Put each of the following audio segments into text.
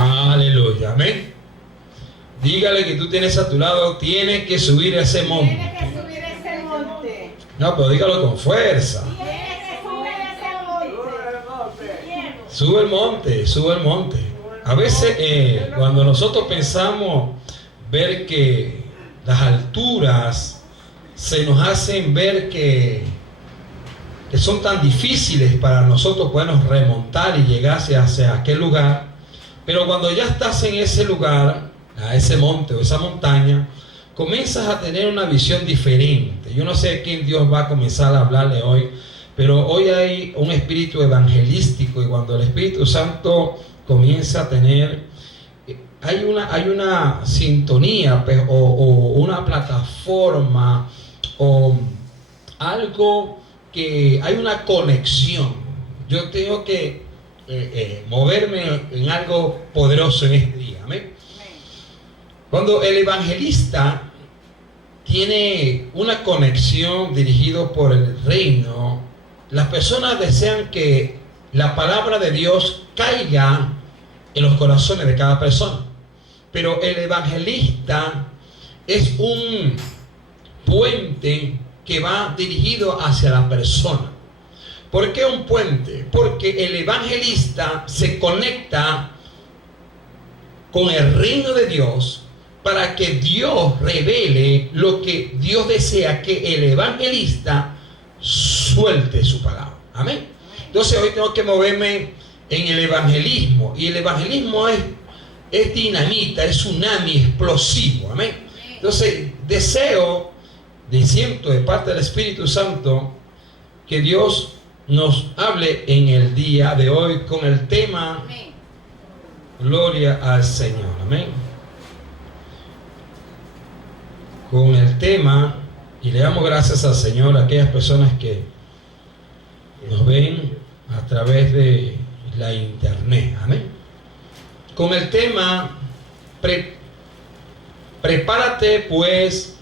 Aleluya, amén. Dígale que tú tienes a tu lado, tienes que subir a ese monte. Tienes que subir ese monte. No, pero dígalo con fuerza. Tienes que subir ese monte. Sube el monte, sube el monte. A veces cuando nosotros pensamos ver que las alturas se nos hacen ver que son tan difíciles para nosotros podernos remontar y llegar hacia aquel lugar, pero cuando ya estás en ese lugar, a ese monte o esa montaña, comienzas a tener una visión diferente. Yo no sé a quién Dios va a comenzar a hablarle hoy, pero hoy hay un espíritu evangelístico, y cuando el Espíritu Santo comienza a tener, hay una sintonía o una plataforma o algo que hay una conexión. Yo tengo que moverme en algo poderoso en este día. Amén. Cuando el evangelista tiene una conexión dirigido por el reino, las personas desean que la palabra de Dios caiga en los corazones de cada persona. Pero el evangelista es un puente que va dirigido hacia la persona. ¿Por qué un puente? Porque el evangelista se conecta con el reino de Dios para que Dios revele lo que Dios desea que el evangelista suelte su palabra. Amén. Entonces hoy tengo que moverme en el evangelismo, y el evangelismo es dinamita, es tsunami explosivo. Amén. Entonces siento de parte del Espíritu Santo que Dios nos hable en el día de hoy con el tema Gloria al Señor. Amén. Con el tema, y le damos gracias al Señor a aquellas personas que nos ven a través de la internet. Amén. Con el tema prepárate pues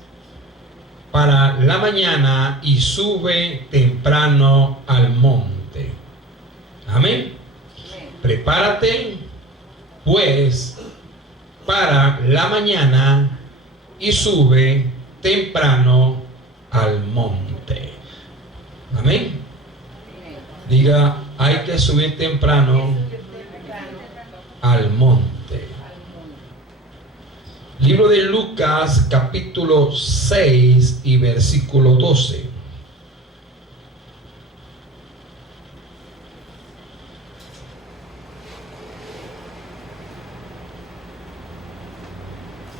para la mañana y sube temprano al monte. Amén. Prepárate pues para la mañana y sube temprano al monte. Amén. Diga, hay que subir temprano al monte. Libro de Lucas, capítulo 6 y versículo 12.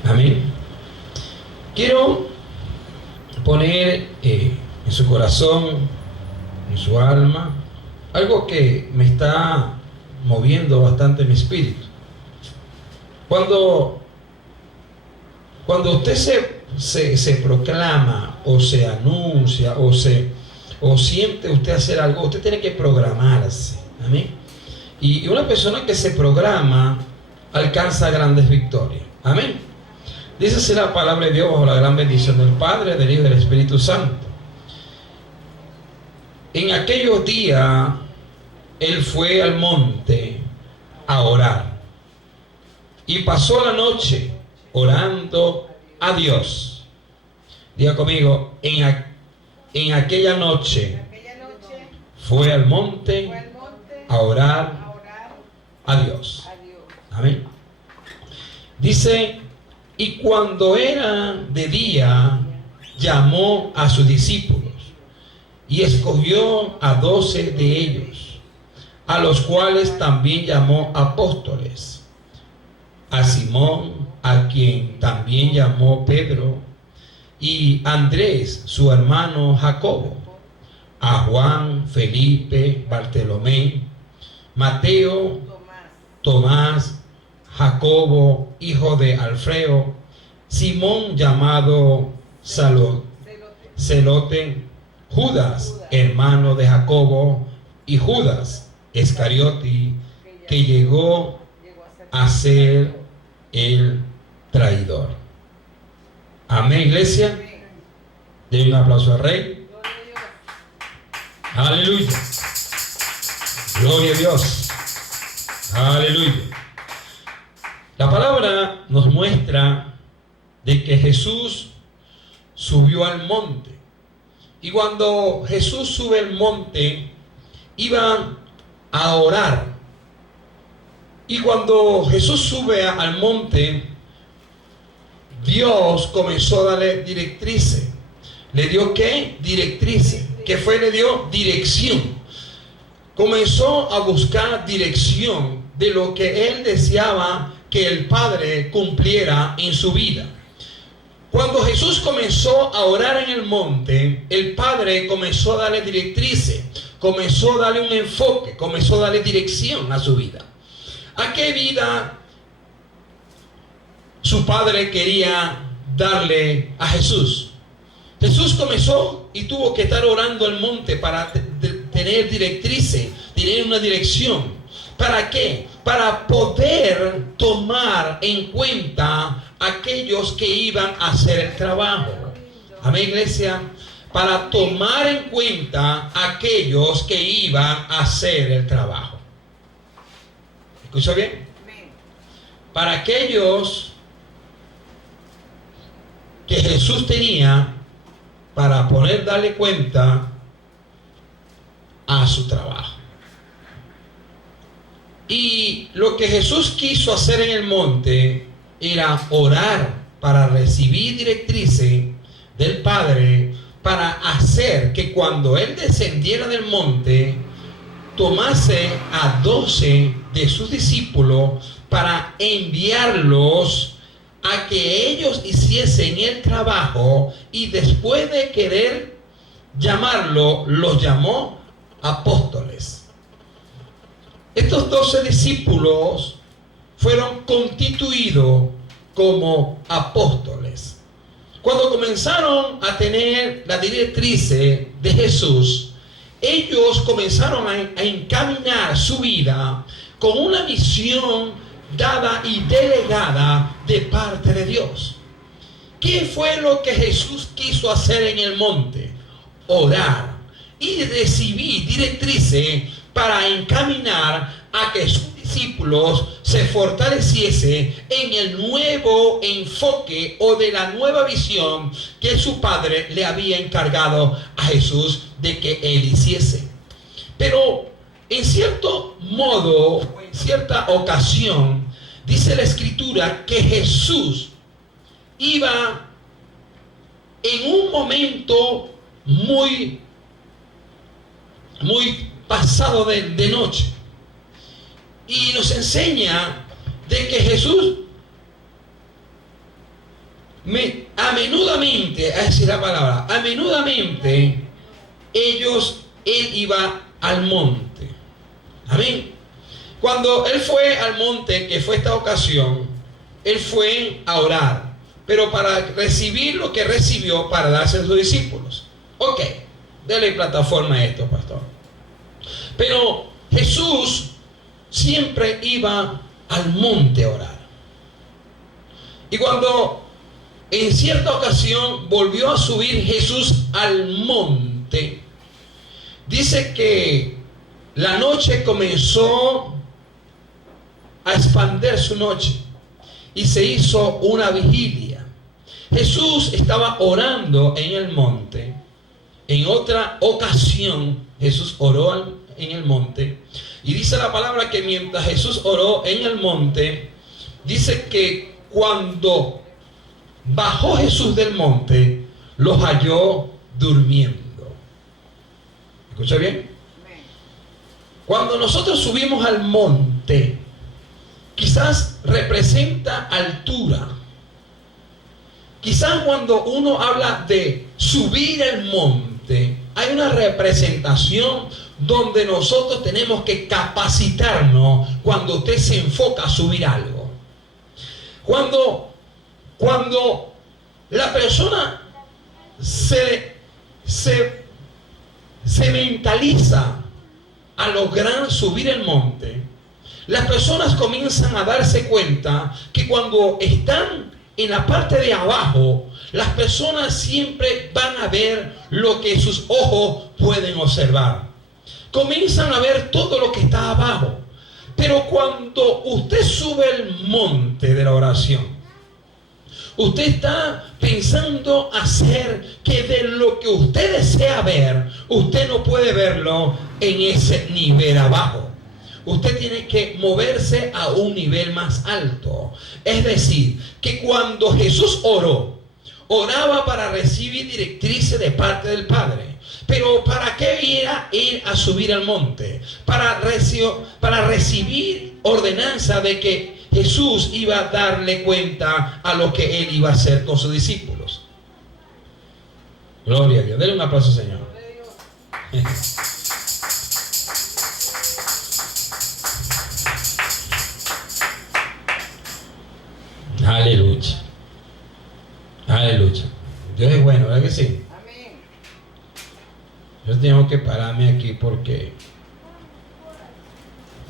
Amén. Quiero poner en su corazón, en su alma, algo que me está moviendo bastante mi espíritu. Cuando usted se proclama o se anuncia o siente usted hacer algo, usted tiene que programarse. Amén. Y una persona que se programa alcanza grandes victorias. Amén. Dice así la palabra de Dios bajo la gran bendición del Padre, del Hijo y del Espíritu Santo. En aquellos días él fue al monte a orar y pasó la noche orando a Dios. Diga conmigo, en aquella noche fue al monte a orar a Dios. Amén. Dice, y cuando era de día, llamó a sus discípulos y escogió a 12 de ellos, a los cuales también llamó apóstoles: a Simón, a quien también llamó Pedro, y Andrés, su hermano Jacobo, a Juan, Felipe, Bartolomé, Mateo, Tomás, Jacobo, hijo de Alfeo, Simón llamado Celote, Judas, hermano de Jacobo, y Judas Iscariote, que llegó a ser el traidor. Amén, iglesia. Den un aplauso al Rey. Aleluya. Gloria a Dios. Aleluya. La palabra nos muestra de que Jesús subió al monte. Y cuando Jesús sube al monte, iban a orar. Y cuando Jesús sube al monte, Dios comenzó a darle directrices. ¿Le dio qué? Directrices. ¿Qué fue? Le dio dirección. Comenzó a buscar dirección de lo que él deseaba que el Padre cumpliera en su vida. Cuando Jesús comenzó a orar en el monte, el Padre comenzó a darle directrices, comenzó a darle un enfoque, comenzó a darle dirección a su vida. ¿A qué vida su Padre quería darle a Jesús? Jesús comenzó y tuvo que estar orando al monte para tener directrices, tener una dirección. ¿Para qué? Para poder tomar en cuenta aquellos que iban a hacer el trabajo. Amén, iglesia. Para tomar en cuenta aquellos que iban a hacer el trabajo. ¿Escuchó bien? Para aquellos que Jesús tenía para poder darle cuenta a su trabajo. Y lo que Jesús quiso hacer en el monte era orar para recibir directrices del Padre, para hacer que cuando Él descendiera del monte, tomase a 12 de sus discípulos para enviarlos a que ellos hiciesen el trabajo, y después de querer llamarlo, los llamó apóstoles. Estos 12 discípulos fueron constituidos como apóstoles. Cuando comenzaron a tener la directriz de Jesús, ellos comenzaron a encaminar su vida con una misión dada y delegada de parte de Dios. ¿Qué fue lo que Jesús quiso hacer en el monte? Orar y recibir directrices para encaminar a que sus discípulos se fortaleciesen en el nuevo enfoque o de la nueva visión que su Padre le había encargado a Jesús de que él hiciese. Pero en cierto modo, en cierta ocasión, dice la Escritura que Jesús iba en un momento muy pasado de noche. Y nos enseña de que Jesús a menudamente él iba al monte. Amén. Cuando él fue al monte, que fue esta ocasión, él fue a orar, pero para recibir lo que recibió para darse a sus discípulos. Ok, déle plataforma a esto, pastor. Pero Jesús siempre iba al monte a orar. Y cuando en cierta ocasión volvió a subir Jesús al monte, dice que la noche comenzó a expandir su noche y se hizo una vigilia. Jesús estaba orando en el monte. En otra ocasión Jesús oró en el monte, y dice la palabra que mientras Jesús oró en el monte, dice que cuando bajó Jesús del monte, los halló durmiendo. ¿Escucha bien? Cuando nosotros subimos al monte, quizás representa altura. Quizás cuando uno habla de subir el monte, hay una representación donde nosotros tenemos que capacitarnos cuando usted se enfoca a subir algo. Cuando la persona se mentaliza a lograr subir el monte, las personas comienzan a darse cuenta que cuando están en la parte de abajo, las personas siempre van a ver lo que sus ojos pueden observar. Comienzan a ver todo lo que está abajo. Pero cuando usted sube el monte de la oración, usted está pensando hacer que de lo que usted desea ver, usted no puede verlo en ese nivel abajo. Usted tiene que moverse a un nivel más alto. Es decir, que cuando Jesús oraba para recibir directrices de parte del Padre. Pero ¿para qué ir a subir al monte? Para recibir ordenanza de que Jesús iba a darle cuenta a lo que Él iba a hacer con sus discípulos. Gloria a Dios. Denle un aplauso, Señor. Aleluya. Aleluya. Dios es bueno, ¿verdad que sí? Amén. Yo tengo que pararme aquí porque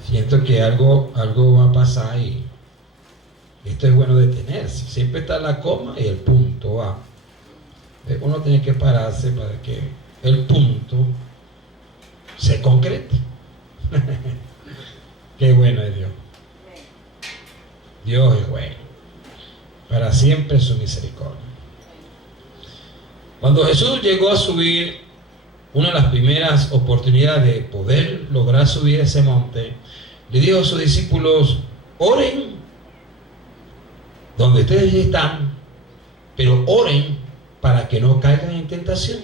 siento que algo va a pasar y esto es bueno detenerse. Siempre está la coma y el punto va. Uno tiene que pararse para que el punto se concrete. Qué bueno es Dios. Dios es bueno. Para siempre su misericordia. Cuando Jesús llegó a subir, una de las primeras oportunidades de poder lograr subir ese monte, le dijo a sus discípulos: oren donde ustedes están, pero oren para que no caigan en tentación.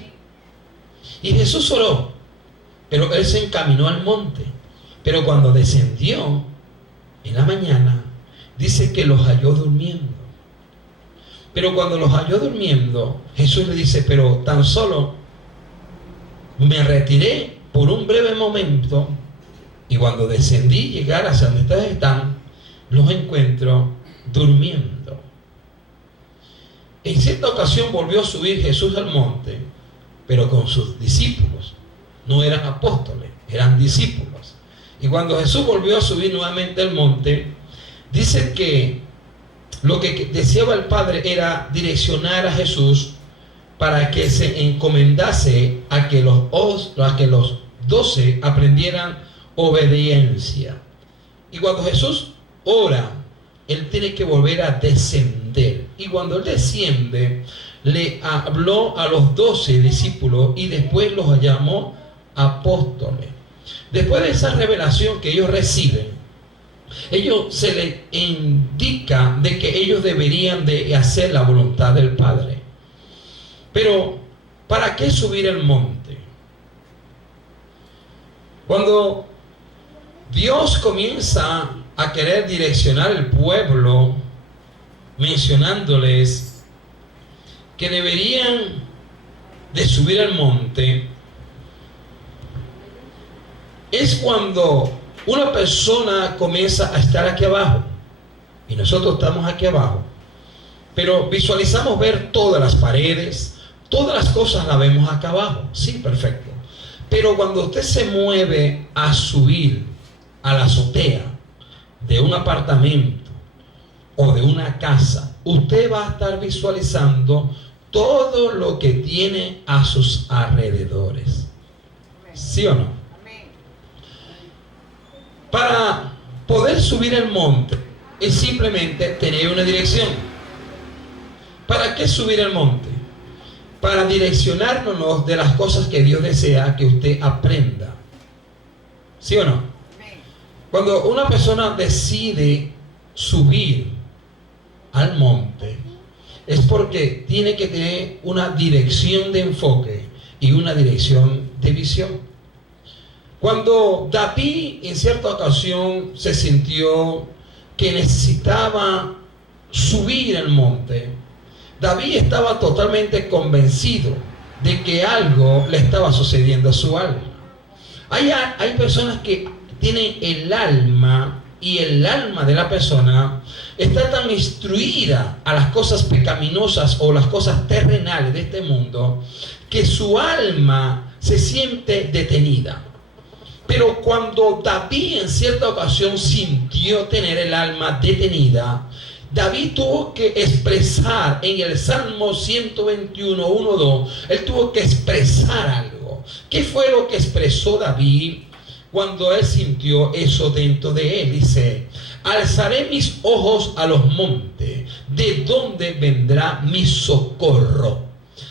Y Jesús oró, pero Él se encaminó al monte. Pero cuando descendió en la mañana, dice que los halló durmiendo. Pero cuando los halló durmiendo, Jesús le dice: pero tan solo me retiré por un breve momento, y cuando descendí llegar hacia donde ustedes están, los encuentro durmiendo. En cierta ocasión volvió a subir Jesús al monte, pero con sus discípulos. No eran apóstoles, eran discípulos. Y cuando Jesús volvió a subir nuevamente al monte, dice que lo que deseaba el Padre era direccionar a Jesús para que se encomendase a que los 12 aprendieran obediencia. Y cuando Jesús ora, Él tiene que volver a descender. Y cuando Él desciende, le habló a los 12 discípulos y después los llamó apóstoles. Después de esa revelación que ellos reciben, se les indica de que ellos deberían de hacer la voluntad del Padre. Pero ¿para qué subir el monte? Cuando Dios comienza a querer direccionar al pueblo, mencionándoles que deberían de subir al monte, es cuando una persona comienza a estar aquí abajo y nosotros estamos aquí abajo, pero visualizamos ver todas las paredes, todas las cosas las vemos acá abajo. Sí, perfecto. Pero cuando usted se mueve a subir a la azotea de un apartamento o de una casa, usted va a estar visualizando todo lo que tiene a sus alrededores. ¿Sí o no? Para poder subir el monte es simplemente tener una dirección. ¿Para qué subir el monte? Para direccionarnos de las cosas que Dios desea que usted aprenda. ¿Sí o no? Cuando una persona decide subir al monte, es porque tiene que tener una dirección de enfoque y una dirección de visión. Cuando David en cierta ocasión se sintió que necesitaba subir el monte, David estaba totalmente convencido de que algo le estaba sucediendo a su alma. Hay personas que tienen el alma, y el alma de la persona está tan instruida a las cosas pecaminosas o las cosas terrenales de este mundo, que su alma se siente detenida. Pero cuando David en cierta ocasión sintió tener el alma detenida, David tuvo que expresar en el Salmo 121, 1-2, él tuvo que expresar algo. ¿Qué fue lo que expresó David cuando él sintió eso dentro de él. Dice: alzaré mis ojos a los montes, ¿de dónde vendrá mi socorro?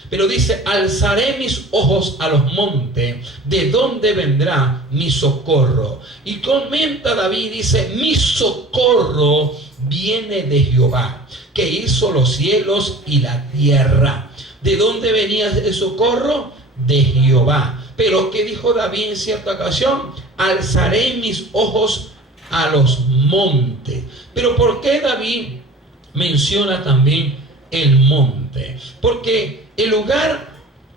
Pero dice: alzaré mis ojos a los montes, ¿de dónde vendrá mi socorro? Y comenta David, dice: mi socorro viene de Jehová, que hizo los cielos y la tierra. ¿De dónde venía el socorro? De Jehová. Pero ¿qué dijo David en cierta ocasión? Alzaré mis ojos a los montes. Pero ¿por qué David menciona también el monte? Porque el lugar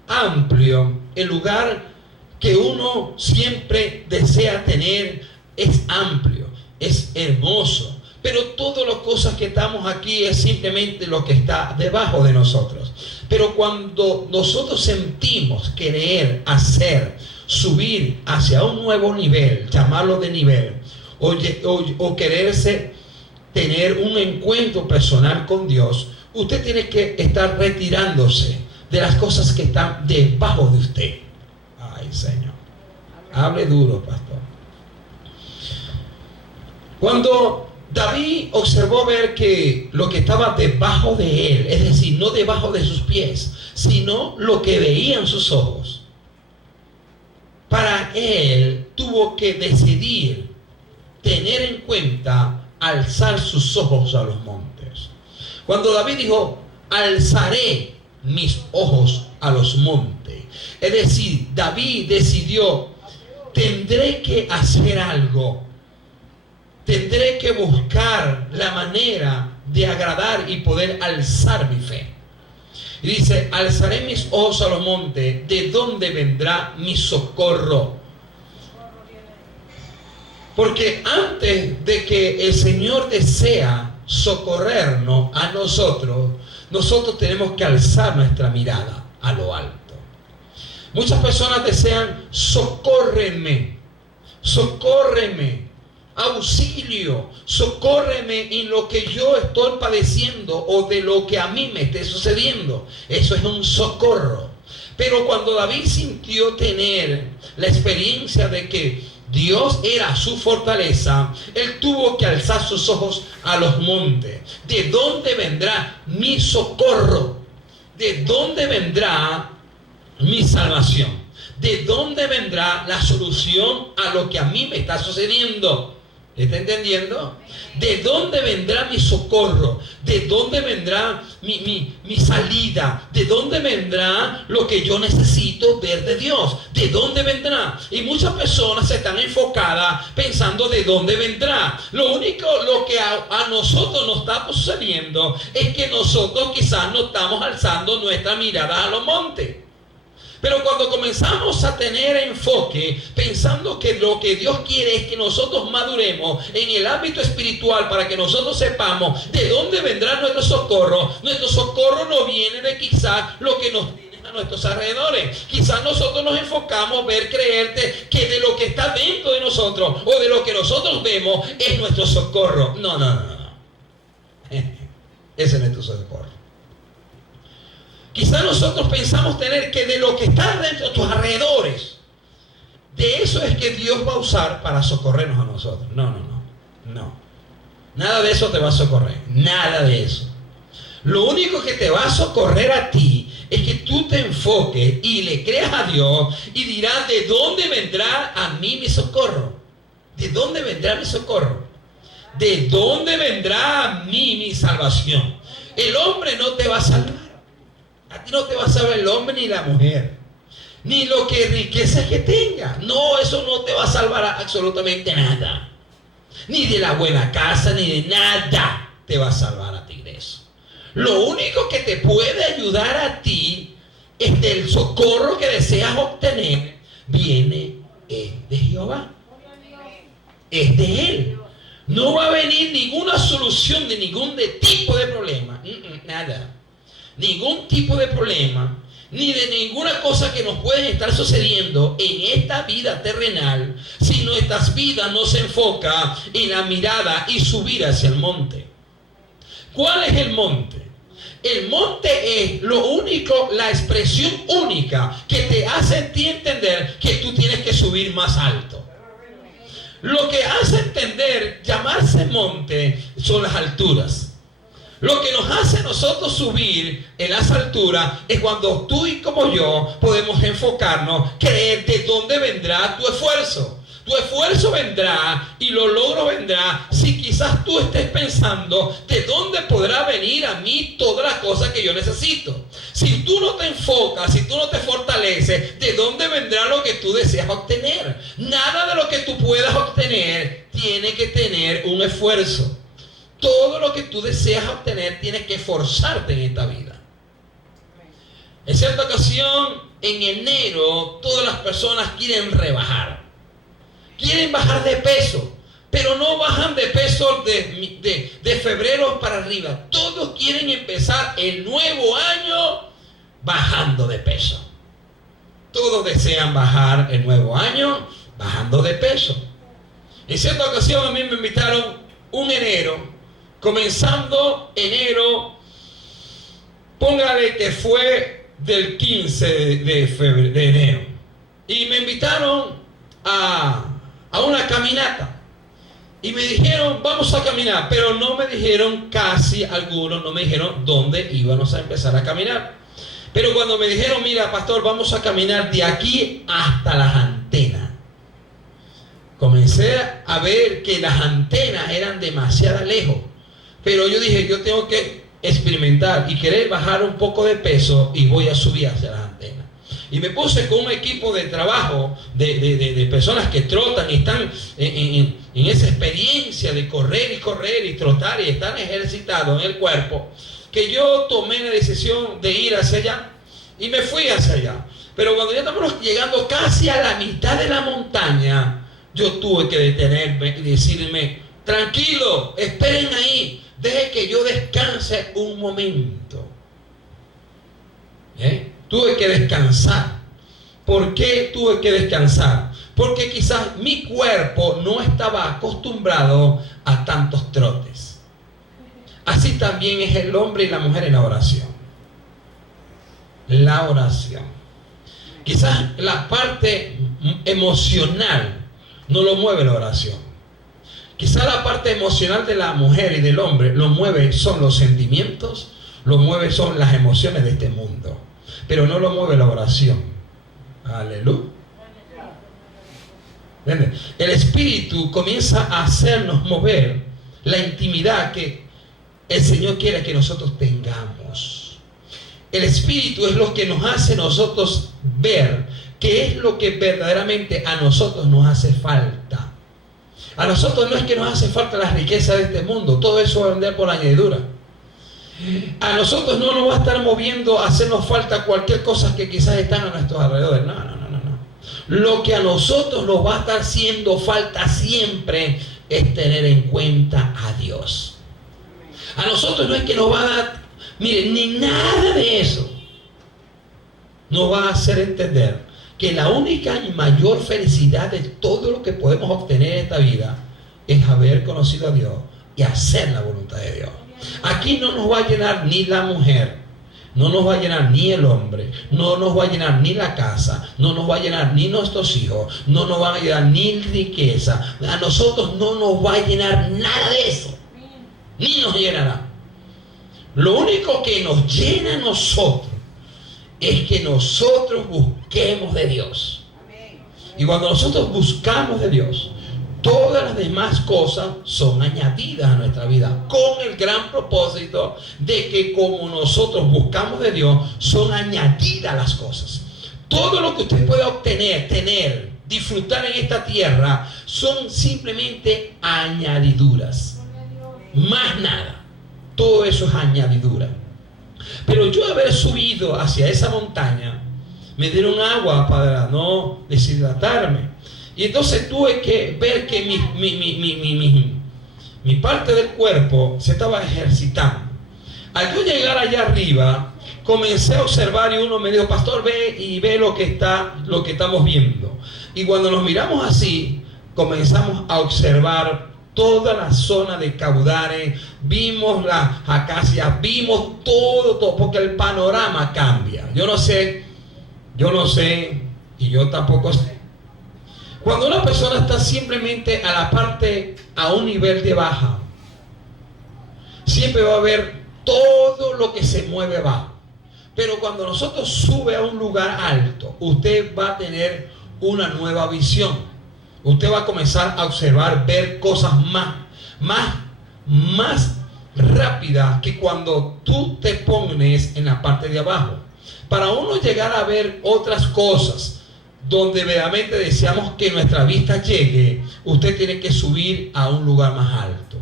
amplio, el lugar que uno siempre desea tener, es amplio, es hermoso. Pero todas las cosas que estamos aquí es simplemente lo que está debajo de nosotros. Pero cuando nosotros sentimos querer hacer, subir hacia un nuevo nivel, llamarlo de nivel, o quererse tener un encuentro personal con Dios, usted tiene que estar retirándose de las cosas que están debajo de usted. Ay, Señor, hable duro, pastor. Cuando David observó ver que lo que estaba debajo de él, es decir, no debajo de sus pies, sino lo que veían sus ojos, para él tuvo que decidir tener en cuenta alzar sus ojos a los montes. Cuando David dijo: alzaré mis ojos a los montes, es decir, David decidió: tendré que hacer algo, tendré que buscar la manera de agradar y poder alzar mi fe. Y dice: alzaré mis ojos a los montes, ¿de dónde vendrá mi socorro? Porque antes de que el Señor desea socorrernos a nosotros, nosotros tenemos que alzar nuestra mirada a lo alto. Muchas personas desean: socórreme, socórreme, auxilio, socórreme en lo que yo estoy padeciendo o de lo que a mí me esté sucediendo. Eso es un socorro. Pero cuando David sintió tener la experiencia de que Dios era su fortaleza, él tuvo que alzar sus ojos a los montes. ¿De dónde vendrá mi socorro? ¿De dónde vendrá mi salvación? ¿De dónde vendrá la solución a lo que a mí me está sucediendo? ¿Está entendiendo? ¿De dónde vendrá mi socorro? ¿De dónde vendrá mi salida? ¿De dónde vendrá lo que yo necesito ver de Dios? ¿De dónde vendrá? Y muchas personas están enfocadas pensando de dónde vendrá. Lo que a nosotros nos está sucediendo es que nosotros quizás no estamos alzando nuestra mirada a los montes. Pero cuando comenzamos a tener enfoque, pensando que lo que Dios quiere es que nosotros maduremos en el ámbito espiritual para que nosotros sepamos de dónde vendrá nuestro socorro no viene de quizás lo que nos tiene a nuestros alrededores. Quizás nosotros nos enfocamos creerte que de lo que está dentro de nosotros o de lo que nosotros vemos es nuestro socorro. No. Ese no es tu socorro. Quizás nosotros pensamos tener que de lo que está dentro de tus alrededores, de eso es que Dios va a usar para socorrernos a nosotros. No. Nada de eso te va a socorrer. Nada de eso. Lo único que te va a socorrer a ti es que tú te enfoques y le creas a Dios y dirás: ¿de dónde vendrá a mí mi socorro? ¿De dónde vendrá mi socorro? ¿De dónde vendrá a mí mi salvación? El hombre no te va a salvar. A ti no te va a salvar el hombre ni la mujer, ni lo que riquezas que tenga. No, eso no te va a salvar absolutamente nada. Ni de la buena casa, ni de nada te va a salvar a ti de eso. Lo único que te puede ayudar a ti es del socorro que deseas obtener. Viene de Jehová. Es de Él. No va a venir ninguna solución de ningún tipo de problema. Nada. Ningún tipo de problema, ni de ninguna cosa que nos pueda estar sucediendo en esta vida terrenal, si nuestras vidas no se enfocan en la mirada y subir hacia el monte. ¿Cuál es el monte? El monte es lo único, la expresión única que te hace a ti entender que tú tienes que subir más alto. Lo que hace entender llamarse monte son las alturas. Lo que nos hace a nosotros subir en las alturas es cuando tú y como yo podemos enfocarnos, creer de dónde vendrá tu esfuerzo. Tu esfuerzo vendrá y los logros vendrá si quizás tú estés pensando de dónde podrá venir a mí todas las cosas que yo necesito. Si tú no te enfocas, si tú no te fortaleces, ¿de dónde vendrá lo que tú deseas obtener? Nada de lo que tú puedas obtener tiene que tener un esfuerzo. Todo lo que tú deseas obtener tienes que esforzarte en esta vida. En cierta ocasión, en enero, todas las personas quieren rebajar. Quieren bajar de peso, pero no bajan de peso de febrero para arriba. Todos quieren empezar el nuevo año bajando de peso. Todos desean bajar el nuevo año bajando de peso. En cierta ocasión a mí me invitaron un enero, comenzando enero, póngale que fue del 15 de enero. Y me invitaron a una caminata y me dijeron vamos a caminar, pero no me dijeron, casi algunos no me dijeron dónde íbamos a empezar a caminar. Pero cuando me dijeron, mira pastor, vamos a caminar de aquí hasta las antenas, comencé a ver que las antenas eran demasiado lejos. Pero yo dije, yo tengo que experimentar y querer bajar un poco de peso y voy a subir hacia las antenas. Y me puse con un equipo de trabajo de personas que trotan y están en esa experiencia de correr y trotar y están ejercitados en el cuerpo, que yo tomé la decisión de ir hacia allá y me fui hacia allá. Pero cuando ya estamos llegando casi a la mitad de la montaña, yo tuve que detenerme y decirme, tranquilo, esperen ahí, deje que yo descanse un momento. Tuve que descansar. ¿Por qué tuve que descansar? Porque quizás mi cuerpo no estaba acostumbrado a tantos trotes. Así también es el hombre y la mujer en la oración. La oración. Quizás la parte emocional no lo mueve la oración. Quizás la parte emocional de la mujer y del hombre lo mueve son los sentimientos, lo mueve son las emociones de este mundo, pero no lo mueve la oración. Aleluya. ¿Entiendes? El Espíritu comienza a hacernos mover la intimidad que el Señor quiere que nosotros tengamos. El Espíritu es lo que nos hace nosotros ver qué es lo que verdaderamente a nosotros nos hace falta. A nosotros no es que nos hace falta las riquezas de este mundo, todo eso va a vender por añadidura. A nosotros no nos va a estar moviendo a hacernos falta cualquier cosa que quizás están a nuestros alrededores. No. Lo que a nosotros nos va a estar haciendo falta siempre es tener en cuenta a Dios. A nosotros no es que nos va a dar, miren, ni nada de eso nos va a hacer entender que la única y mayor felicidad de todo lo que podemos obtener en esta vida es haber conocido a Dios y hacer la voluntad de Dios. Aquí no nos va a llenar ni la mujer, no nos va a llenar ni el hombre, no nos va a llenar ni la casa, no nos va a llenar ni nuestros hijos, no nos va a llenar ni riqueza. A nosotros no nos va a llenar nada de eso, ni nos llenará. Lo único que nos llena a nosotros es que nosotros busquemos de Dios. Y cuando nosotros buscamos de Dios, todas las demás cosas son añadidas a nuestra vida, con el gran propósito de que como nosotros buscamos de Dios, son añadidas las cosas. Todo lo que usted pueda obtener, tener, disfrutar en esta tierra, son simplemente añadiduras. Más nada. Todo eso es añadidura. Pero yo haber subido hacia esa montaña, me dieron agua para no deshidratarme. Y entonces tuve que ver que mi parte del cuerpo se estaba ejercitando. Al yo llegar allá arriba, comencé a observar y uno me dijo, pastor, ve lo que estamos viendo. Y cuando nos miramos así, comenzamos a observar toda la zona de caudales, vimos las acacias, vimos todo, porque el panorama cambia. Yo no sé, y yo tampoco sé. Cuando una persona está simplemente a un nivel de baja, siempre va a ver todo lo que se mueve abajo. Pero cuando nosotros sube a un lugar alto, usted va a tener una nueva visión. Usted va a comenzar a observar, ver cosas más rápidas que cuando tú te pones en la parte de abajo. Para uno llegar a ver otras cosas donde verdaderamente deseamos que nuestra vista llegue, usted tiene que subir a un lugar más alto.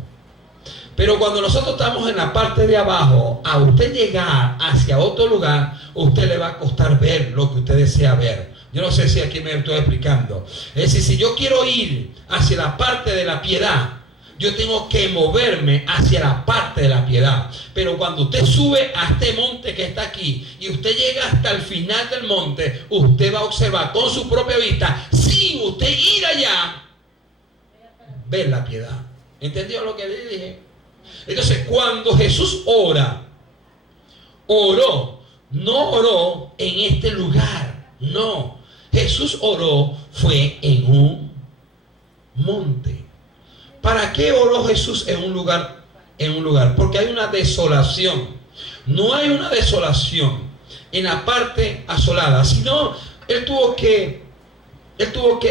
Pero cuando nosotros estamos en la parte de abajo, a usted llegar hacia otro lugar, usted le va a costar ver lo que usted desea ver. Yo no sé si aquí me estoy explicando. Es decir, si yo quiero ir hacia la parte de la piedad, yo tengo que moverme hacia la parte de la piedad. Pero cuando usted sube a este monte que está aquí y usted llega hasta el final del monte, usted va a observar con su propia vista, sin usted ir allá, ver la piedad. ¿Entendió lo que le dije? Entonces, cuando Jesús no oró en este lugar, no. Jesús oró fue en un monte. ¿Para qué oró Jesús en un lugar? Porque hay una desolación. No hay una desolación en la parte asolada, sino él tuvo que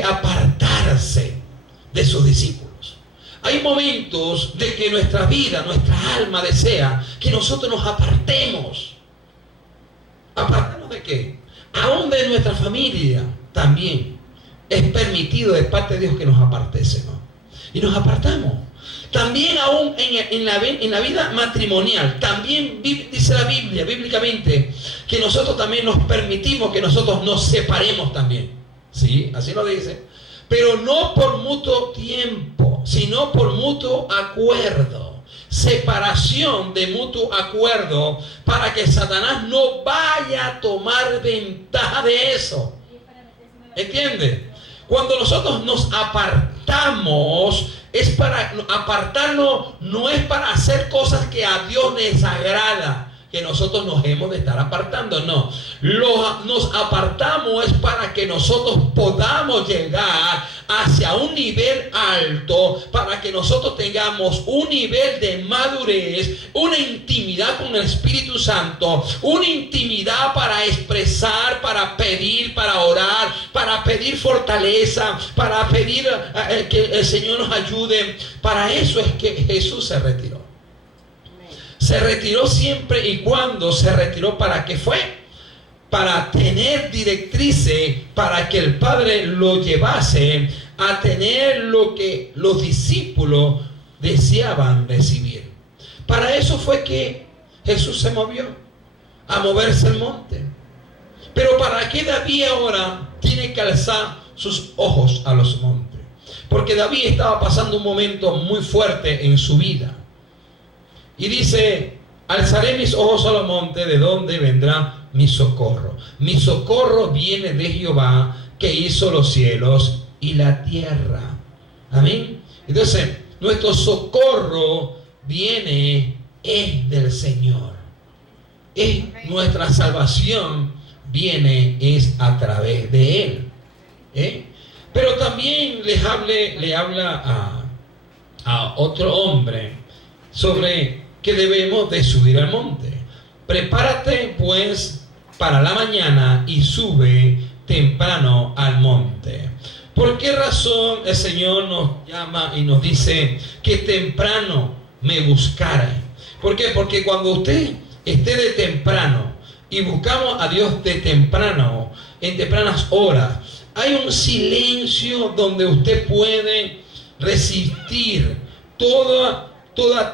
apartarse de sus discípulos. Hay momentos de que nuestra vida, nuestra alma desea que nosotros nos apartemos. ¿Apartarnos de qué? Aún de nuestra familia también es permitido de parte de Dios que nos apartemos. Y nos apartamos. También aún en la vida matrimonial, también dice la Biblia, bíblicamente, que nosotros también nos permitimos que nosotros nos separemos también. ¿Sí? Así lo dice. Pero no por mutuo tiempo, sino por mutuo acuerdo. Separación de mutuo acuerdo para que Satanás no vaya a tomar ventaja de eso. ¿Entiende? Cuando nosotros nos apartamos, apartarnos no es para hacer cosas que a Dios les agrada, que nosotros nos hemos de estar apartando, no. Nos apartamos es para que nosotros podamos llegar hacia un nivel alto, para que nosotros tengamos un nivel de madurez, una intimidad con el Espíritu Santo, una intimidad para expresar, para pedir, para orar, para pedir fortaleza, para pedir que el Señor nos ayude. Para eso es que Jesús se retiró. Se retiró siempre y cuando se retiró, ¿para qué fue? Para tener directrices, para que el Padre lo llevase a tener lo que los discípulos deseaban recibir. Para eso fue que Jesús se movió, a moverse el monte. Pero ¿para qué David ahora tiene que alzar sus ojos a los montes? Porque David estaba pasando un momento muy fuerte en su vida. Y dice: alzaré mis ojos a los montes, ¿de dónde vendrá mi socorro? Mi socorro viene de Jehová, que hizo los cielos y la tierra. Amén. Entonces, nuestro socorro es del Señor. Nuestra salvación es a través de Él. Pero también le habla a otro hombre sobre que debemos de subir al monte. Prepárate pues para la mañana y sube temprano al monte. ¿Por qué razón el Señor nos llama y nos dice que temprano me buscaré? ¿Por qué? Porque cuando usted esté de temprano y buscamos a Dios de temprano, en tempranas horas, hay un silencio donde usted puede resistir toda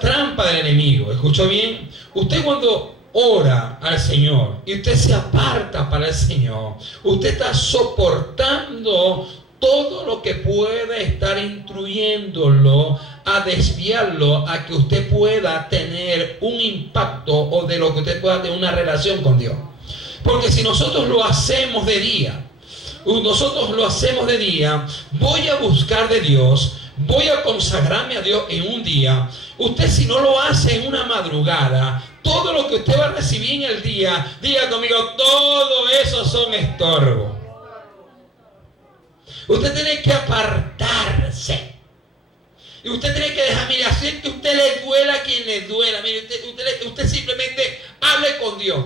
trampa del enemigo. ¿Escuchó bien? Usted cuando ora al Señor y usted se aparta para el Señor, usted está soportando todo lo que puede estar instruyéndolo a desviarlo a que usted pueda tener un impacto o de lo que usted pueda tener una relación con Dios. Porque si nosotros lo hacemos de día, voy a buscar de Dios, voy a consagrarme a Dios en un día. Usted, si no lo hace en una madrugada, todo lo que usted va a recibir en el día, diga conmigo, todo eso son estorbos. Usted tiene que apartarse. Y usted tiene que dejar, mire, así que usted le duela a quien le duela. Mire, usted simplemente hable con Dios.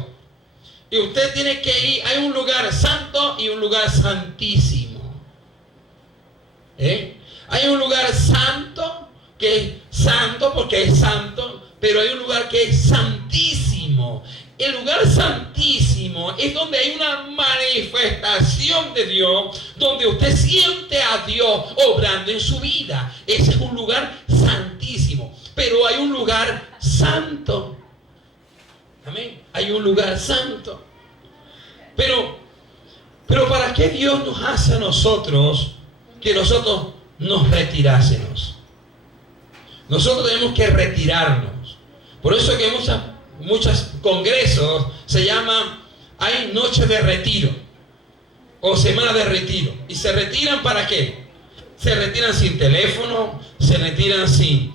Y usted tiene que ir, hay un lugar santo y un lugar santísimo. Hay un lugar santo, que es santo porque es santo, pero hay un lugar que es santísimo. El lugar santísimo es donde hay una manifestación de Dios, donde usted siente a Dios obrando en su vida. Ese es un lugar santísimo. Pero hay un lugar santo. Amén. Hay un lugar santo. Pero ¿para qué Dios nos hace a nosotros que nosotros nos retirásemos? Nosotros tenemos que retirarnos. Por eso que muchos congresos se llaman, hay noches de retiro o semana de retiro. ¿Y se retiran para qué? Se retiran sin teléfono, se retiran sin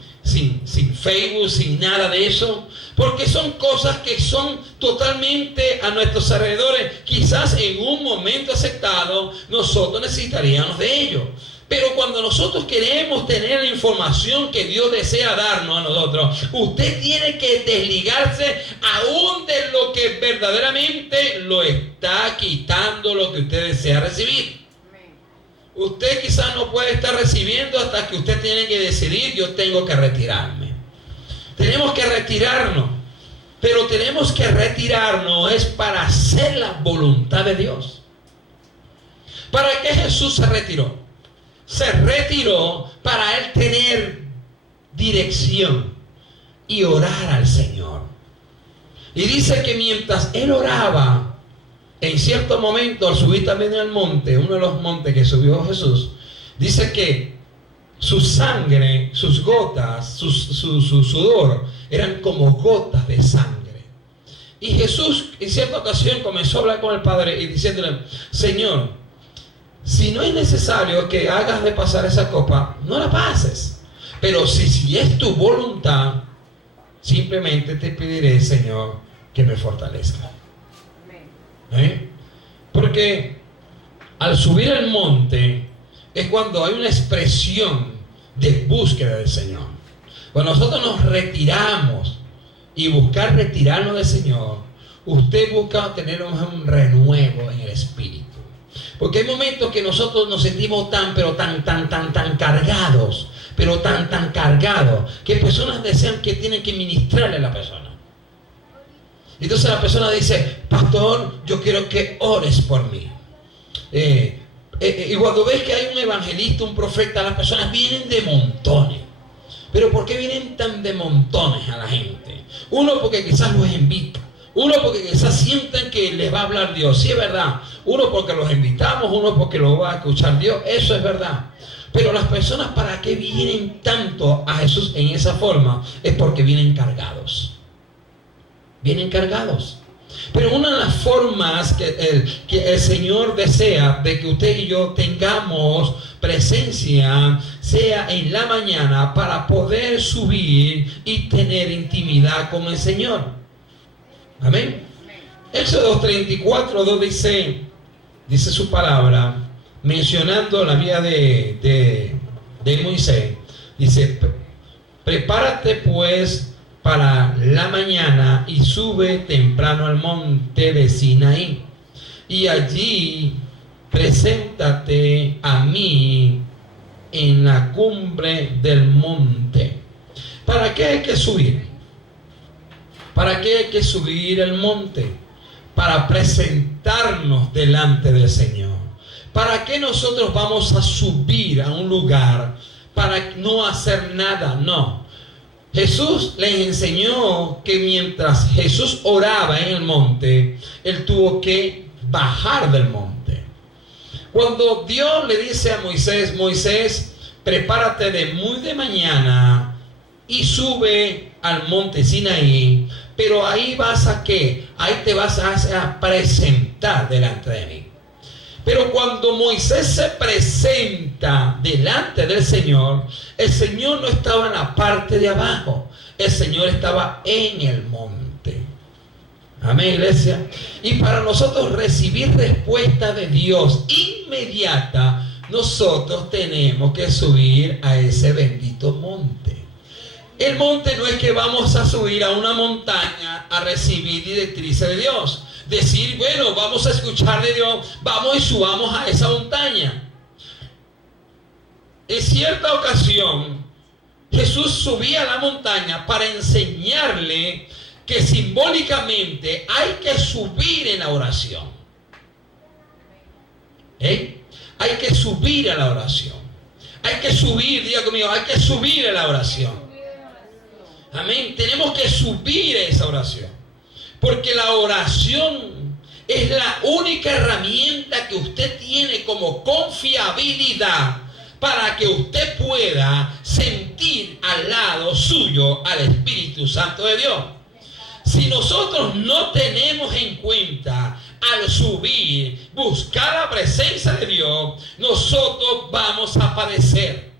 Facebook, sin nada de eso, porque son cosas que son totalmente a nuestros alrededores. Quizás en un momento aceptado nosotros necesitaríamos de ello. Pero cuando nosotros queremos tener la información que Dios desea darnos a nosotros, usted tiene que desligarse aún de lo que verdaderamente lo está quitando lo que usted desea recibir. Usted quizás no puede estar recibiendo hasta que usted tiene que decidir, yo tengo que retirarme. Tenemos que retirarnos, pero tenemos que retirarnos es para hacer la voluntad de Dios. ¿Para qué Jesús se retiró? Se retiró para él tener dirección y orar al Señor. Y dice que mientras él oraba, en cierto momento al subir también al monte, uno de los montes que subió Jesús, dice que su sangre, sus gotas, su sudor eran como gotas de sangre. Y Jesús en cierta ocasión comenzó a hablar con el Padre y diciéndole: Señor, si no es necesario que hagas de pasar esa copa, no la pases. Pero si es tu voluntad, simplemente te pediré, Señor, que me fortalezca. Porque al subir el monte es cuando hay una expresión de búsqueda del Señor. Cuando nosotros nos retiramos y buscar retirarnos del Señor, usted busca tener un renuevo en el espíritu. Porque hay momentos que nosotros nos sentimos tan cargados, pero tan cargados, que personas desean que tienen que ministrarle a la persona. Entonces la persona dice: pastor, yo quiero que ores por mí. Y cuando ves que hay un evangelista, un profeta, las personas vienen de montones. Pero ¿por qué vienen tan de montones a la gente? Uno, porque quizás los invita. Uno, porque quizás sienten que les va a hablar Dios. Sí, es verdad. Uno, porque los invitamos. Uno, porque lo va a escuchar Dios. Eso es verdad. Pero las personas, ¿para qué vienen tanto a Jesús en esa forma? Es porque vienen cargados. Vienen cargados. Pero una de las formas que el Señor desea de que usted y yo tengamos presencia sea en la mañana, para poder subir y tener intimidad con el Señor. Amén. Éxodo 34:2 dice su palabra, mencionando la vida de Moisés. Dice: prepárate pues para la mañana y sube temprano al monte de Sinaí, y allí preséntate a mí en la cumbre del monte. ¿Para qué hay que subir? ¿Para qué hay que subir el monte? Para presentarnos delante del Señor. ¿Para qué nosotros vamos a subir a un lugar para no hacer nada? No. Jesús les enseñó que mientras Jesús oraba en el monte, él tuvo que bajar del monte. Cuando Dios le dice a Moisés: Moisés, prepárate de muy de mañana y sube al monte Sinaí, pero ahí vas a ¿qué? Ahí te vas a presentar delante de mí. Pero cuando Moisés se presenta delante del Señor, el Señor no estaba en la parte de abajo, el Señor estaba en el monte. Amén, iglesia. Y para nosotros recibir respuesta de Dios inmediata, nosotros tenemos que subir a ese bendito monte. El monte no es que vamos a subir a una montaña a recibir directrices de Dios. Decir, bueno, vamos a escuchar de Dios, vamos y subamos a esa montaña. En cierta ocasión, Jesús subía a la montaña para enseñarle que simbólicamente hay que subir en la oración. Hay que subir a la oración. Hay que subir, diga conmigo, hay que subir a la oración. Amén. Tenemos que subir esa oración. Porque la oración es la única herramienta que usted tiene como confiabilidad para que usted pueda sentir al lado suyo al Espíritu Santo de Dios. Si nosotros no tenemos en cuenta al subir, buscar la presencia de Dios, nosotros vamos a padecer.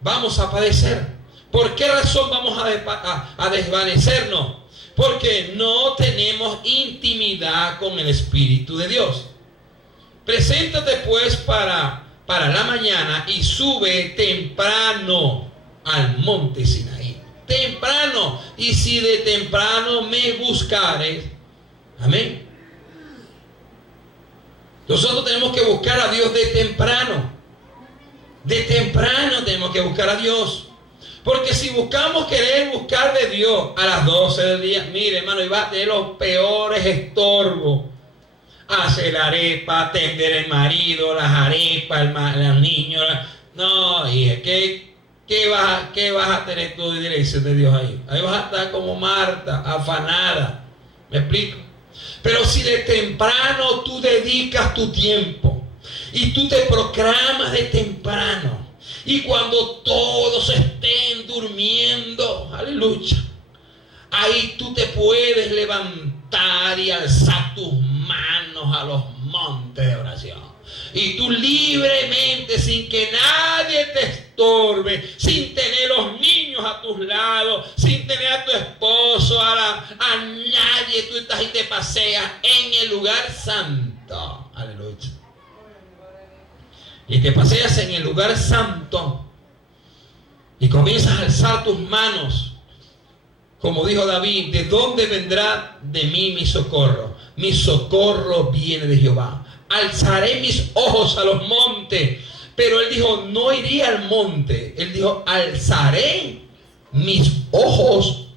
Vamos a padecer. ¿Por qué razón vamos a desvanecernos? Porque no tenemos intimidad con el Espíritu de Dios. Preséntate pues para la mañana y sube temprano al monte Sinaí. Temprano. Y si de temprano me buscares. Amén. Nosotros tenemos que buscar a Dios de temprano. De temprano tenemos que buscar a Dios. Porque si querer buscar de Dios a las 12 del día, mire hermano, y va a tener los peores estorbos. Hacer la arepa, atender el marido, las arepas, los niños. No, hija, ¿qué vas a tener tú de dirección de Dios ahí? Ahí vas a estar como Marta, afanada. ¿Me explico? Pero si de temprano tú dedicas tu tiempo y tú te proclamas de temprano, y cuando todos estén durmiendo, aleluya, ahí tú te puedes levantar y alzar tus manos a los montes de oración. Y tú libremente, sin que nadie te estorbe, sin tener los niños a tus lados, sin tener a tu esposo, a nadie, tú estás y te paseas en el lugar santo. Aleluya. Y te paseas en el lugar santo y comienzas a alzar tus manos. Como dijo David, ¿de dónde vendrá de mí mi socorro? Mi socorro viene de Jehová. Alzaré mis ojos a los montes. Pero él dijo, no iría al monte. Él dijo, alzaré mis ojos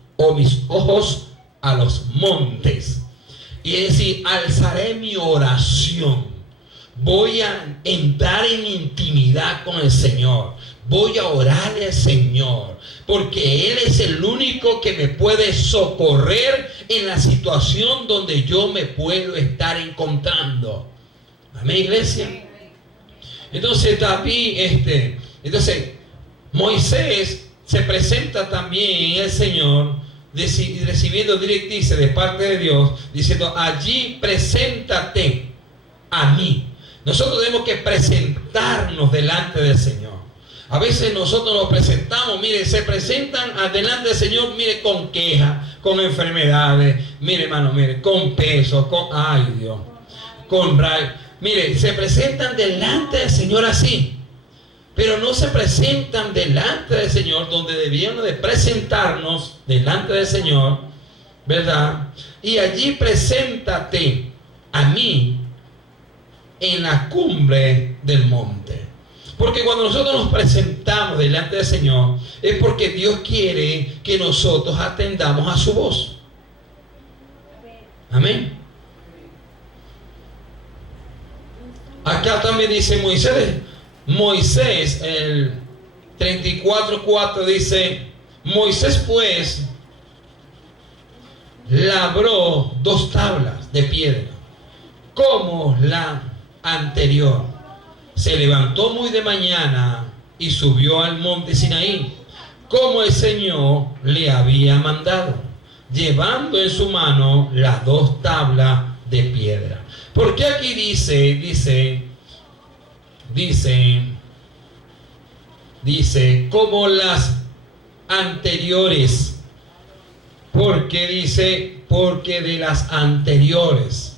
a los montes. Y es decir, alzaré mi oración. Voy a entrar en intimidad con el Señor. Voy a orarle al Señor. Porque Él es el único que me puede socorrer en la situación donde yo me puedo estar encontrando. Amén, iglesia. Entonces David, Moisés se presenta también en el Señor, recibiendo directrices de parte de Dios, diciendo, allí preséntate a mí. Nosotros tenemos que presentarnos delante del Señor. A veces nosotros nos presentamos, mire, se presentan delante del Señor, mire, con quejas, con enfermedades, mire hermano, mire, con peso, ay Dios, con rayo. Mire, se presentan delante del Señor así, pero no se presentan delante del Señor donde debíamos de presentarnos delante del Señor, ¿verdad? Y allí preséntate a mí en la cumbre del monte. Porque cuando nosotros nos presentamos delante del Señor, es porque Dios quiere que nosotros atendamos a su voz. Amén. Acá también dice Moisés, el 34:4 dice, Moisés pues labró 2 tablas de piedra, como la anterior. Se levantó muy de mañana y subió al monte Sinaí, como el Señor le había mandado, llevando en su mano las 2 tablas de piedra. Porque aquí dice, como las anteriores. Porque de las anteriores.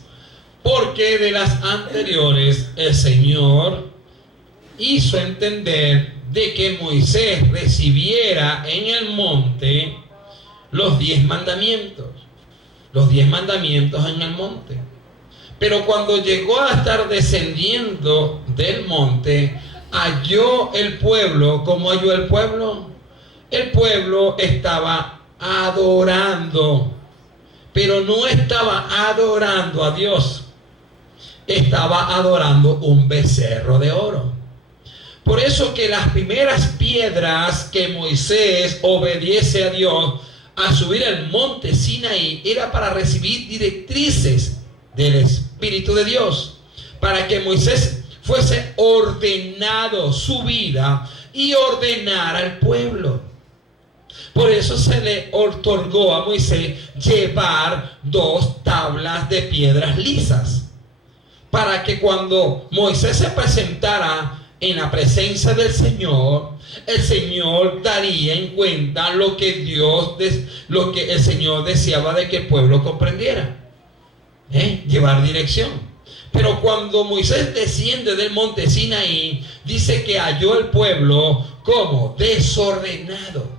Porque de las anteriores el Señor hizo entender de que Moisés recibiera en el monte los 10 mandamientos. Los 10 mandamientos en el monte. Pero cuando llegó a estar descendiendo del monte, halló el pueblo. ¿Cómo halló el pueblo? El pueblo estaba adorando, pero no estaba adorando a Dios, estaba adorando un becerro de oro. Por eso que las primeras piedras que Moisés obedece a Dios a subir al monte Sinaí era para recibir directrices del Espíritu de Dios, para que Moisés fuese ordenado su vida y ordenara al pueblo. Por eso se le otorgó a Moisés llevar 2 tablas de piedras lisas, para que cuando Moisés se presentara en la presencia del Señor, el Señor daría en cuenta lo que el Señor deseaba de que el pueblo comprendiera. Llevar dirección. Pero cuando Moisés desciende del monte Sinaí, dice que halló el pueblo como desordenado.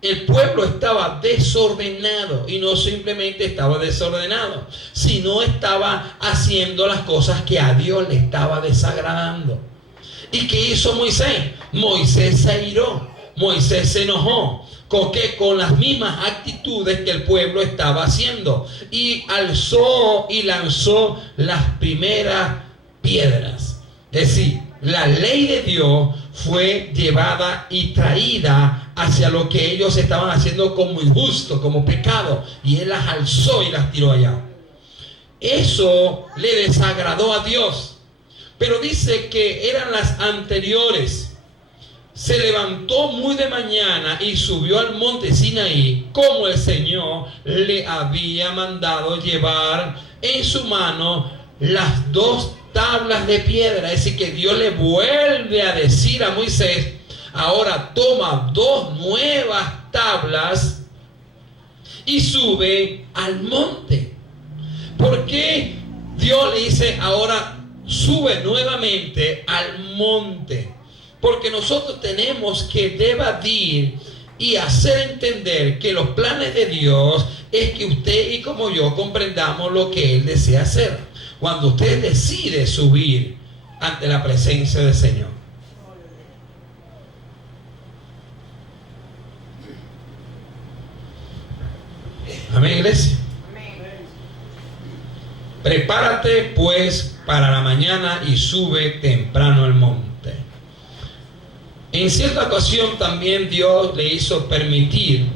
El pueblo estaba desordenado, y no simplemente estaba desordenado, sino estaba haciendo las cosas que a Dios le estaba desagradando. ¿Y qué hizo Moisés? Moisés se airó, Moisés se enojó. Con las mismas actitudes que el pueblo estaba haciendo, y alzó y lanzó las primeras piedras. Es decir, la ley de Dios fue llevada y traída hacia lo que ellos estaban haciendo como injusto, como pecado, y él las alzó y las tiró allá. Eso le desagradó a Dios, pero dice que eran las anteriores. Se levantó muy de mañana y subió al monte Sinaí, como el Señor le había mandado, llevar en su mano las 2 tablas de piedra. Es decir, que Dios le vuelve a decir a Moisés: ahora toma 2 nuevas tablas y sube al monte. ¿Por qué Dios le dice ahora sube nuevamente al monte? Porque nosotros tenemos que debatir y hacer entender que los planes de Dios es que usted y como yo comprendamos lo que Él desea hacer cuando usted decide subir ante la presencia del Señor. Amén, iglesia. Prepárate pues para la mañana y sube temprano al monte. En cierta ocasión también Dios le hizo permitir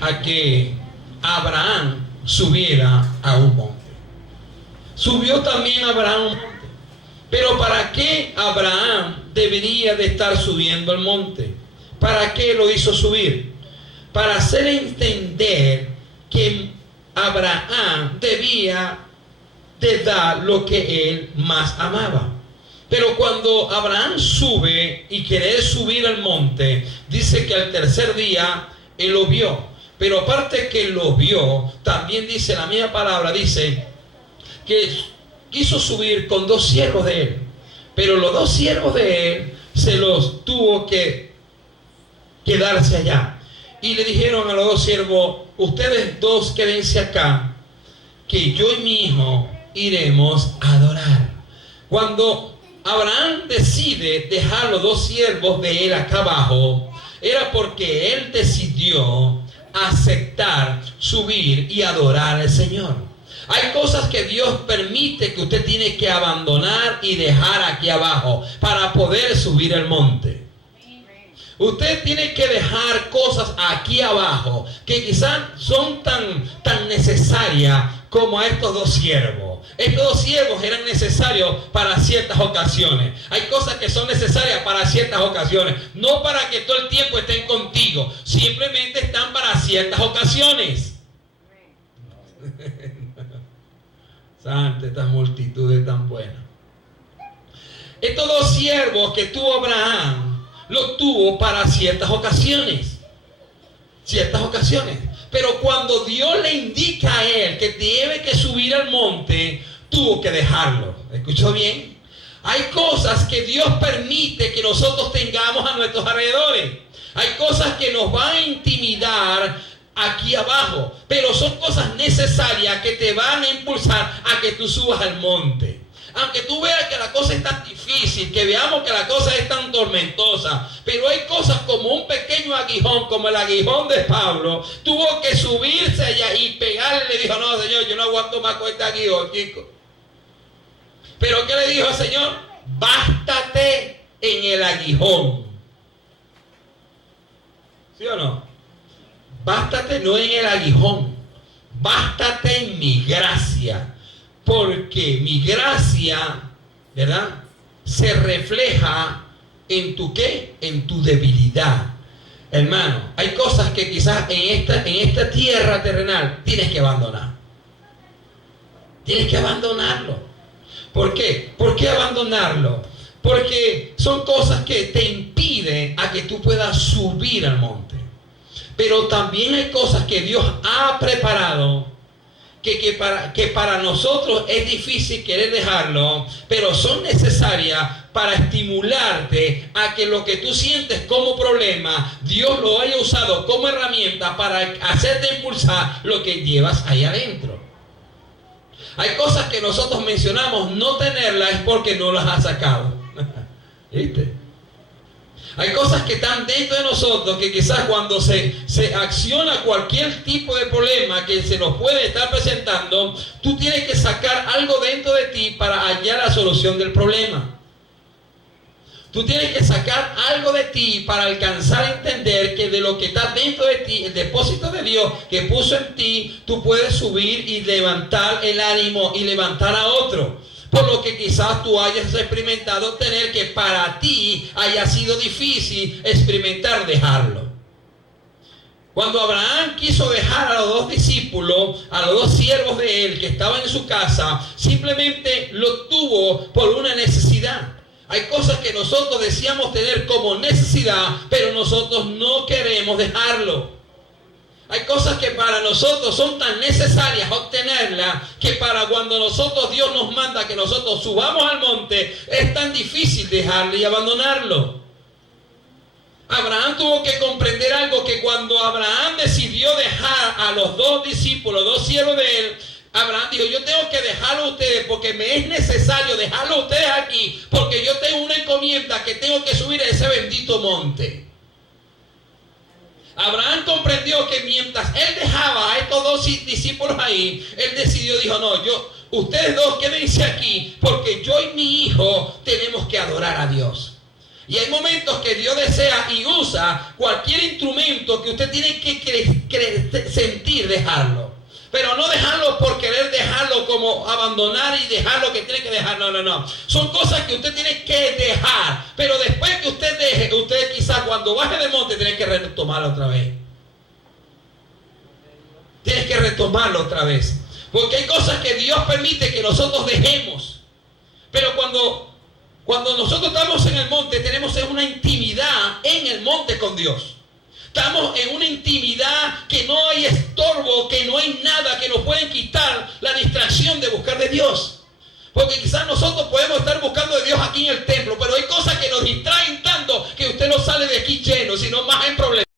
a que Abraham subiera a un monte. Subió también Abraham a un monte. Pero ¿para qué Abraham debería de estar subiendo al monte? ¿Para qué lo hizo subir? Para hacer entender que Abraham debía de dar lo que él más amaba. Pero cuando Abraham sube y quiere subir al monte, dice que al tercer día él lo vio. Pero aparte que lo vio, también dice la misma palabra, dice que quiso subir con 2 siervos de él. Pero los 2 siervos de él se los tuvo que quedarse allá. Y le dijeron a los 2 siervos: ustedes 2 quédense acá, que yo y mi hijo iremos a adorar. Cuando Abraham decide dejar los 2 siervos de él acá abajo, era porque él decidió aceptar subir y adorar al Señor. Hay cosas que Dios permite que usted tiene que abandonar y dejar aquí abajo para poder subir el monte. Usted tiene que dejar cosas aquí abajo que quizás son tan necesarias como a estos 2 siervos. Estos 2 siervos eran necesarios para ciertas ocasiones. Hay cosas que son necesarias para ciertas ocasiones, no para que todo el tiempo estén contigo, simplemente están para ciertas ocasiones. Santa, estas multitudes tan buenas. Estos 2 siervos que tuvo Abraham, los tuvo para ciertas ocasiones. Ciertas ocasiones. Pero cuando Dios le indica a él que tiene que subir al monte, tuvo que dejarlo. ¿Escuchó bien? Hay cosas que Dios permite que nosotros tengamos a nuestros alrededores. Hay cosas que nos van a intimidar aquí abajo, pero son cosas necesarias que te van a impulsar a que tú subas al monte. Aunque tú veas que la cosa es tan difícil, que veamos que la cosa es tan tormentosa, pero hay cosas como un pequeño aguijón, como el aguijón de Pablo, tuvo que subirse allá y pegarle. Le dijo: no, Señor, yo no aguanto más con este aguijón, chico. Pero ¿qué le dijo al Señor? Bástate en el aguijón. ¿Sí o no? Bástate no en el aguijón, bástate en mi gracia. Porque mi gracia, ¿verdad?, se refleja en tu ¿qué? En tu debilidad. Hermano, hay cosas que quizás en esta tierra terrenal tienes que abandonar. Tienes que abandonarlo. ¿Por qué? ¿Por qué abandonarlo? Porque son cosas que te impiden a que tú puedas subir al monte. Pero también hay cosas que Dios ha preparado que para nosotros es difícil querer dejarlo, pero son necesarias para estimularte a que lo que tú sientes como problema, Dios lo haya usado como herramienta para hacerte impulsar lo que llevas ahí adentro. Hay cosas que nosotros mencionamos no tenerlas es porque no las has sacado. ¿Viste? Hay cosas que están dentro de nosotros que quizás cuando se acciona cualquier tipo de problema que se nos puede estar presentando, tú tienes que sacar algo dentro de ti para hallar la solución del problema. Tú tienes que sacar algo de ti para alcanzar a entender que de lo que está dentro de ti, el depósito de Dios que puso en ti, tú puedes subir y levantar el ánimo y levantar a otro. Por lo que quizás tú hayas experimentado tener que para ti haya sido difícil experimentar dejarlo. Cuando Abraham quiso dejar a los dos discípulos, a los dos siervos de él que estaban en su casa, simplemente lo tuvo por una necesidad. Hay cosas que nosotros deseamos tener como necesidad, pero nosotros no queremos dejarlo. Hay cosas que para nosotros son tan necesarias obtenerlas que para cuando Dios nos manda que nosotros subamos al monte, es tan difícil dejarlo y abandonarlo. Abraham tuvo que comprender algo, que cuando Abraham decidió dejar a los dos discípulos, dos siervos de él, Abraham dijo: yo tengo que dejarlo a ustedes porque me es necesario dejarlo a ustedes aquí, porque yo tengo una encomienda que tengo que subir a ese bendito monte. Abraham comprendió que mientras él dejaba a estos dos discípulos ahí, él decidió, dijo: no, ustedes dos quédense aquí, porque yo y mi hijo tenemos que adorar a Dios. Y hay momentos que Dios desea y usa cualquier instrumento que usted tiene que sentir dejarlo. Pero no dejarlo por querer dejarlo, como abandonar y dejar lo que tiene que dejar. No. Son cosas que usted tiene que dejar. Pero después que usted deje, usted quizás cuando baje del monte tiene que retomarlo otra vez. Tienes que retomarlo otra vez. Porque hay cosas que Dios permite que nosotros dejemos. Pero cuando nosotros estamos en el monte, tenemos una intimidad en el monte con Dios. Estamos en una intimidad que no hay estorbo, que no hay nada que nos pueda quitar la distracción de buscar de Dios. Porque quizás nosotros podemos estar buscando de Dios aquí en el templo, pero hay cosas que nos distraen tanto que usted no sale de aquí lleno, sino más en problemas.